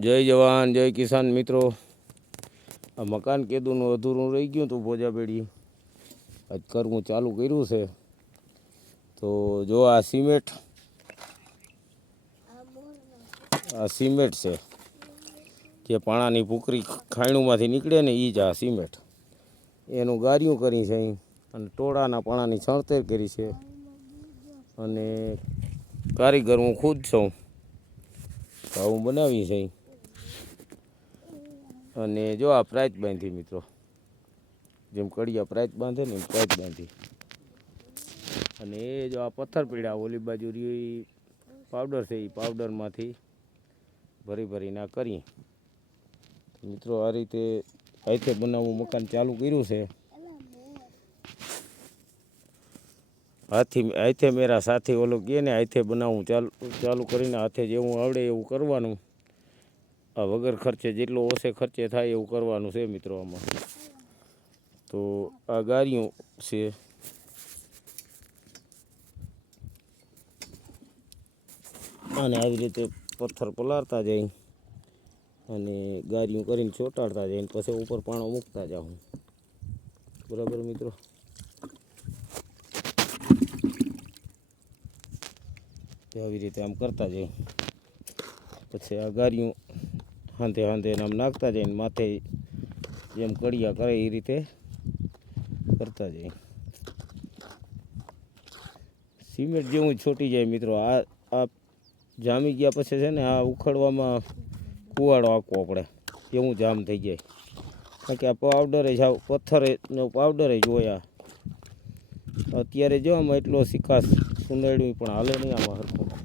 જય જવાન, જય કિસાન મિત્રો. આ મકાન કેદુનું અધૂરું રહી ગયું હતું ભોજાબેડી આજ કરવું ચાલુ કર્યું છે. તો જો આ સિમેન્ટ આ સિમેન્ટ છે. જે પાણાની ભૂકરી ખાયણુંમાંથી નીકળે ને એ જ આ સિમેન્ટ. એનું ગાર્યું કરી છે અને ટોળાના પાણાની છણતેર કરી છે. અને કારીગર હું ખુદ છું. હું બનાવી છે. અને જો આ પ્રાઇસ બાંધી મિત્રો. જેમ કડિયા પ્રાઇસ બાંધે ને એમ પ્રાઇસ બાંધી. અને એ જો આ પથ્થર પીડા, ઓલી બાજુ રહ્યું પાવડર છે એ પાવડરમાંથી ભરી ભરીને આ કરી મિત્રો આ રીતે હાથે બનાવવું મકાન ચાલુ કર્યું છે. હાથી, હાથે મેરા સાથી ઓલો કહે ને હાથે બનાવવું ચાલુ ચાલુ કરીને હાથે જેવું આવડે એવું કરવાનું. વગર ખર્ચે જેટલો ઓછે ખર્ચે થાય એવું કરવાનું છે મિત્રો આમાં. તો આ ગારિયું છે. અને આવી રીતે પથ્થર પલાળતા જાય અને ગારિયું કરીને ચોંટાડતા જાય પછી ઉપર પાણો મૂકતા જાઉં બરાબર મિત્રો? આવી રીતે આમ કરતા જાય. પછી આ ગારિયું હાંધે હાંધે આમ નાખતા જાય ને માથે જેમ કડિયા કરે એ રીતે કરતા જઈ સિમેન્ટ જેવું છોટી જાય મિત્રો. આ આ જામી ગયા પછી છે ને આ ઉખડવામાં કુવાડો આખવો પડે એવું જામ થઈ જાય. કારણ કે આ પાવડરે જ પથ્થરનો પાવડરે જ હોય અત્યારે જો આમાં એટલો શિકાસ સુંદરડી પણ હાલે નહીં આમાં હરખું.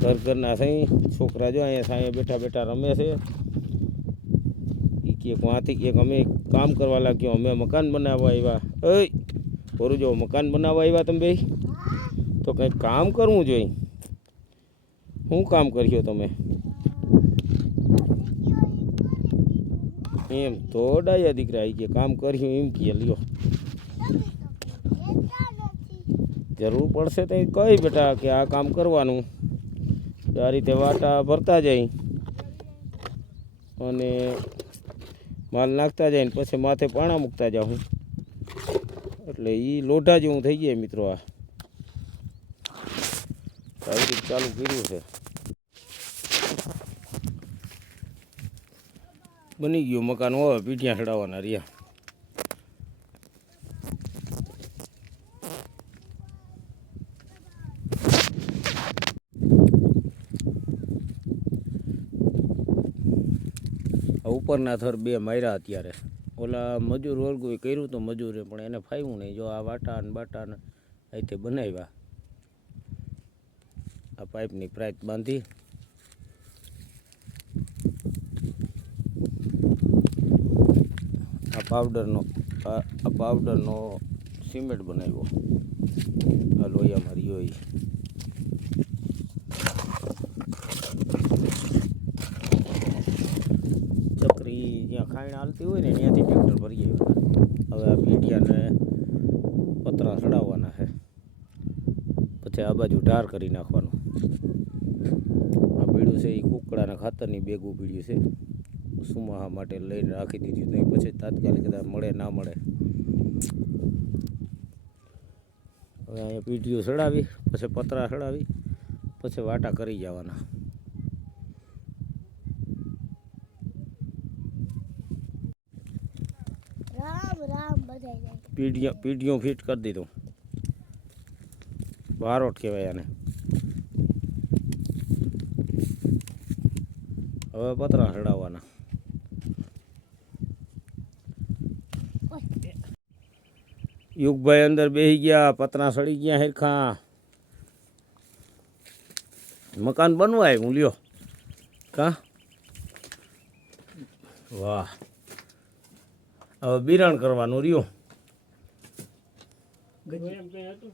ઘર ઘરના સહી છોકરા જો અહીંયા સાંયે બેઠા બેઠા રમે છે. એ કે વાંથી કે અમે કામ કરવા લાગ્યો, અમે મકાન બનાવવા આવ્યા. ઓય બોરું જો મકાન બનાવવા આવ્યા તમે ભાઈ તો કંઈક કામ કરવું જોઈએ. શું કામ કર્યો તમે? એમ તો ડાયા દીકરા કે કામ કર્યું એમ કે લ્યો. જરૂર પડશે તો કહી બેટા કે આ કામ કરવાનું? તો આ રીતે વાટા ભરતા જાય. અને માલ નાખતા જાય ને પછી માથે પાણા મૂકતા જાઉં એટલે એ લોઢા જેવું થઈ જાય મિત્રો આ. આવી રીતે ચાલુ કર્યું છે. બની ગયું મકાન હોય પીઠિયા ચડાવવાના રહ્યા. ઉપરના થર બે માર્યા અત્યારે. ઓલા મજૂર વર્ગોએ કર્યું તો મજૂરે, પણ એને ફાવ્યું નહીં. જો આ વાટા ને બાટા ને અહીંથી બનાવ્યા. આ પાઇપની પ્રાઇસ બાંધી. આ પાવડરનો આ પાવડરનો સિમેન્ટ બનાવ્યો. આ લોહીયામાં રહ્યો જ્યાં હોય ને ત્યાંથી ટ્રેક્ટર ભરી આવ્યું હવે આ પીઢિયાને પતરા ચડાવવાના છે. પછી આ બાજુ ઢાર કરી નાખવાનું. આ ભીડું છે એ કુકડાના ખાતરની બેગું પીળ્યું છે. સુમાહા માટે લઈને રાખી દીધું નહીં પછી તાત્કાલિક કદાચ મળે, ના મળે. હવે અહીંયા પીઢીઓ ચડાવી, પછી પતરા ચડાવી, પછી વાટા કરી જવાના રામ રામ બધાય જાય પીઢીઓ પીઢીઓ ફિટ કરી દીધું. બારોટ કહેવાય આને. હવે પતરા હડાવવાના યુગભાઈ અંદર બેસી ગયા, પતરા સડી ગયા હેરખા. મકાન બનવાય હું લ્યો. કા? વાહ. હવે બિરાણ કરવાનું રહ્યું. એમ કઈ હતું